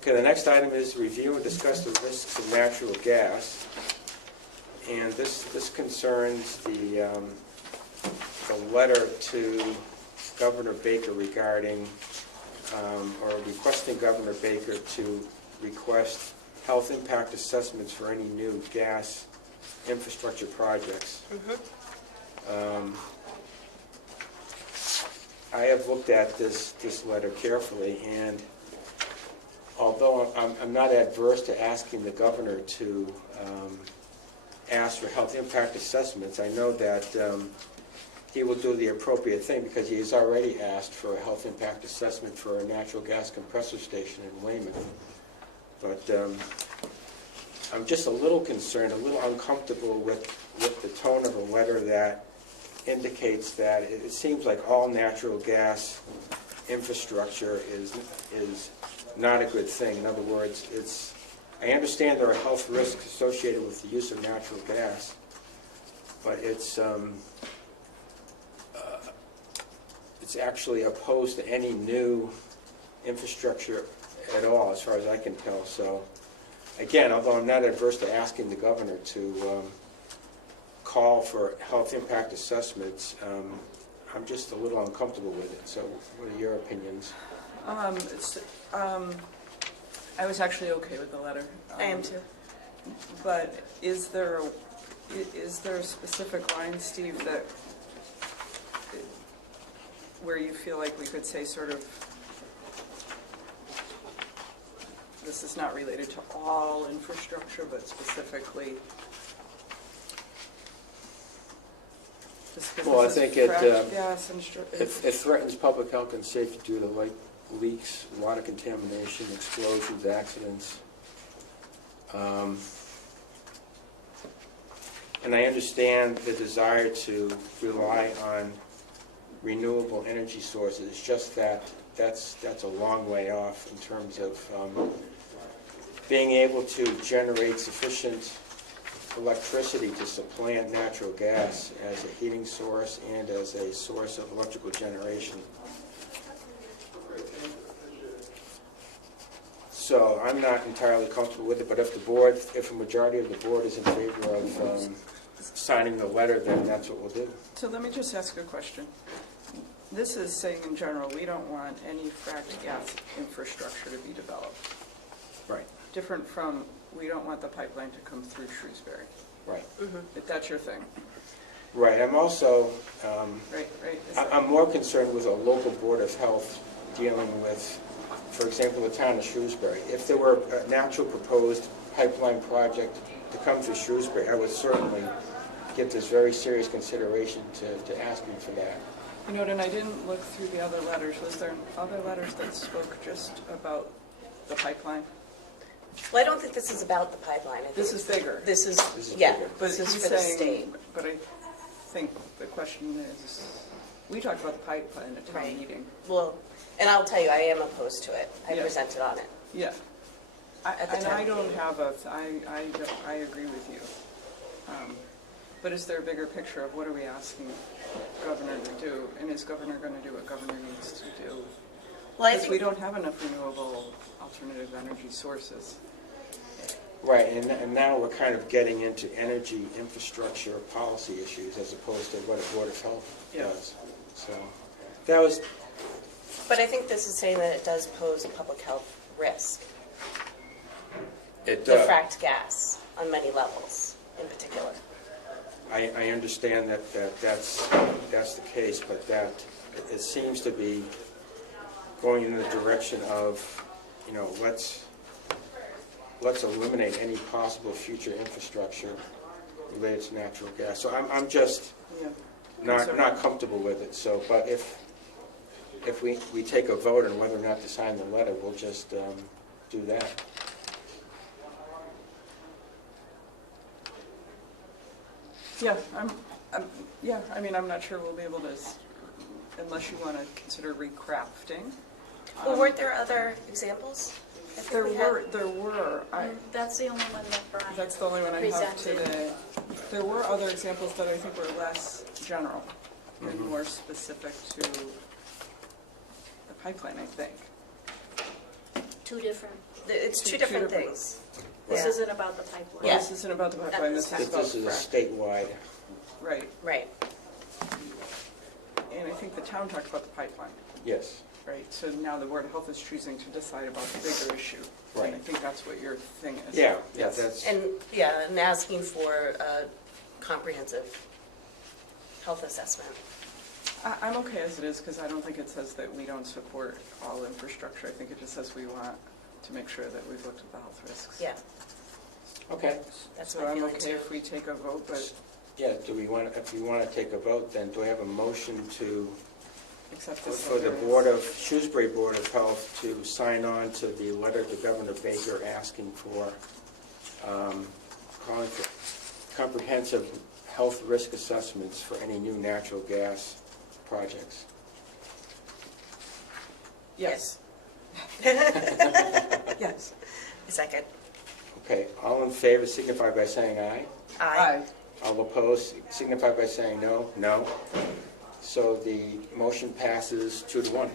Okay, the next item is review and discuss the risks of natural gas. And this concerns the letter to Governor Baker regarding, or requesting Governor Baker to request health impact assessments for any new gas infrastructure projects. I have looked at this letter carefully, and although I'm not adverse to asking the governor to ask for health impact assessments, I know that he will do the appropriate thing because he has already asked for a health impact assessment for a natural gas compressor station in Weymouth. But I'm just a little concerned, a little uncomfortable with the tone of a letter that indicates that it seems like all natural gas infrastructure is not a good thing. In other words, I understand there are health risks associated with the use of natural gas, but it's actually opposed to any new infrastructure at all, as far as I can tell. So, again, although I'm not adverse to asking the governor to call for health impact assessments, I'm just a little uncomfortable with it. So, what are your opinions? I was actually okay with the letter. I am too. But is there a specific line, Steve, that where you feel like we could say sort of this is not related to all infrastructure, but specifically? Well, I think it threatens threatens public health and safety due to leaks, water contamination, explosions, accidents. And I understand the desire to rely on renewable energy sources. It's just that that's a long way off in terms of being able to generate sufficient electricity to supplant natural gas as a heating source and as a source of electrical generation. So I'm not entirely comfortable with it, but if a majority of the board is in favor of signing the letter, then that's what we'll do. So let me just ask a question. This is saying in general, we don't want any fracked gas infrastructure to be developed. Right. Different from, we don't want the pipeline to come through Shrewsbury. Right. If that's your thing. Right. I'm also, Right. I'm more concerned with a local board of health dealing with, for example, the town of Shrewsbury. If there were a natural proposed pipeline project to come through Shrewsbury, I would certainly give this very serious consideration to asking for that. You know, and I didn't look through the other letters. Was there other letters that spoke just about the pipeline? Well, I don't think this is about the pipeline. I think This is bigger. This is bigger. But this is he's for the saying, state. but I think the question is, we talked about the pipeline at town Right. meeting. Well, and I'll tell you, I am opposed to it. I Yeah. presented on it. Yeah. At the And time. I don't have I agree with you. But is there a bigger picture of what are we asking Governor to do? And is Governor going to do what Governor needs to do? Well, I Because we think don't have enough renewable alternative energy sources. Right, and now we're kind of getting into energy infrastructure policy issues as opposed to what a board of health does. So that was. But I think this is saying that it does pose a public health risk. It The does. fracked gas on many levels, in particular. I understand that's the case, but that it seems to be going in the direction of, you know, let's eliminate any possible future infrastructure related to natural gas. So I'm just not comfortable with it. So, but if we take a vote on whether or not to sign the letter, we'll just do that. Yeah, I mean, I'm not sure we'll be able to, unless you want to consider recrafting. Well, weren't there other examples? I think There we had- were. That's the only one that Brian That's the only one I have presented. today. There were other examples that I think were less general and more specific to the pipeline, I think. two different, It's two Two different different- things. this Yeah. isn't about the pipeline. Yeah. This isn't about the pipeline, this is That's about This is a frac. statewide, Right, Right, and I think the town talked about the pipeline, yes. right? So now the Board of Health is choosing to decide about the bigger issue. Right. And I think that's what your thing is. Yeah, Yes. that's, and asking for a comprehensive health assessment. I'm okay as it is, because I don't think it says that we don't support all infrastructure. I think it just says we want to make sure that we've looked at the health risks. Yeah, okay. that's So my I'm feeling okay too. if we take a vote, but Yeah, do we want, if you want to take a vote, then do I have a motion to, accept this. for the as- Board of, Shrewsbury Board of Health to sign on to the letter to Governor Baker asking for, calling for comprehensive health risk assessments for any new natural gas projects? Yes. Yes. Second. Okay, all in favor signify by saying aye. Aye. All opposed signify by saying no. No. So the motion passes 2-1.